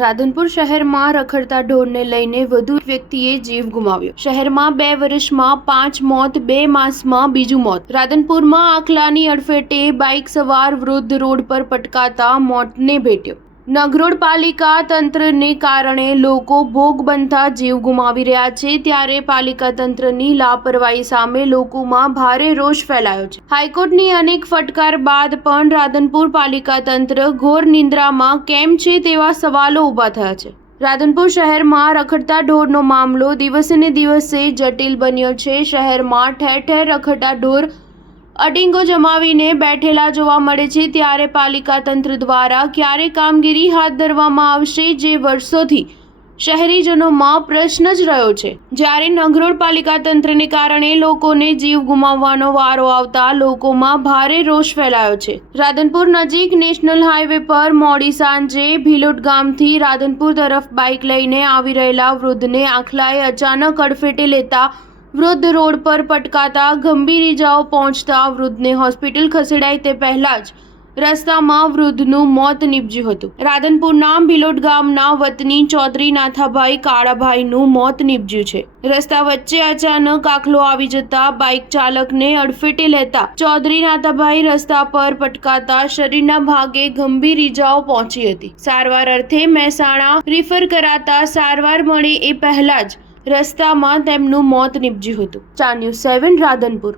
રાધનપુર શહેરમાં રખડતા ઢોરને લઈને વધુ એક વ્યક્તિએ જીવ ગુમાવ્યો। શહેરમાં 2 વર્ષમાં 5 મોત, 2 માસમાં બીજું મોત। રાધનપુરમાં આખલાની અડફેટે બાઇક સવાર વૃદ્ધ રોડ પર પટકાતા મોતને ભેટ્યો। નગરોડ પાલિકા તંત્રને કારણે લોકો ભોગ બનતા જીવ ગુમાવી રહ્યા છે, ત્યારે પાલિકા તંત્રની લાપરવાહી સામે લોકોમાં ભારે રોષ ફેલાયો છે। હાઈકોર્ટની અનેક ફટકાર બાદ પણ રાધનપુર પાલિકા તંત્ર ઘોર નિંદ્રામાં કેમ છે તેવા સવાલો ઊભા થયા છે। રાધનપુર શહેરમાં રખડતા ઢોરનો મામલો દિવસે ને દિવસે જટિલ બન્યો છે। શહેરમાં ઠેર ઠેર રખડતા ઢોર અડીંગો જમાવીને બેઠેલા જોવા મળે છે, ત્યારે પાલિકા તંત્ર દ્વારા ક્યારે કામગીરી હાથ ધરવામાં આવશે, જે વર્ષોથી શહેરીજનોમાં પ્રશ્ન જ રહ્યો છે। જ્યારે નગરોડ પાલિકા તંત્રને કારણે લોકોને જીવ ગુમાવવાનો વારો આવતા લોકોમાં ભારે રોષ ફેલાયો છે। રાધનપુર નજીક નેશનલ હાઈવે પર મોડી સાંજે ભીલોટ ગામથી રાધનપુર તરફ બાઇક લઈને આવી રહેલા વૃદ્ધને આખલાએ અચાનક અડફેટે લેતા વૃદ્ધ રોડ પર પટકાતા ગંભીર ઈજાઓ પહોંચતા વૃદ્ધને હોસ્પિટલ ખસેડાય તે પહેલા જ રસ્તામાં વૃદ્ધનું મોત નીપજ્યું હતું। રાધનપુરના ભીલોટ ગામના વતની ચૌધરી નાથાભાઈ કાળાભાઈનું મોત નીપજ્યું છે। રસ્તા વચ્ચે અચાનક આખલો આવી જતા બાઇક ચાલકને અડફેટે લેતા ચૌધરી નાથાભાઈ રસ્તા પર પટકાતા શરીરના ભાગે ગંભીર ઈજાઓ પહોંચી હતી। સારવાર અર્થે મહેસાણા રિફર કરાતા સારવાર મળે એ પહેલા જ રસ્તામાં તેમનું મોત નીપજ્યું હતું। ચાર ન્યૂઝ 7 રાધનપુર।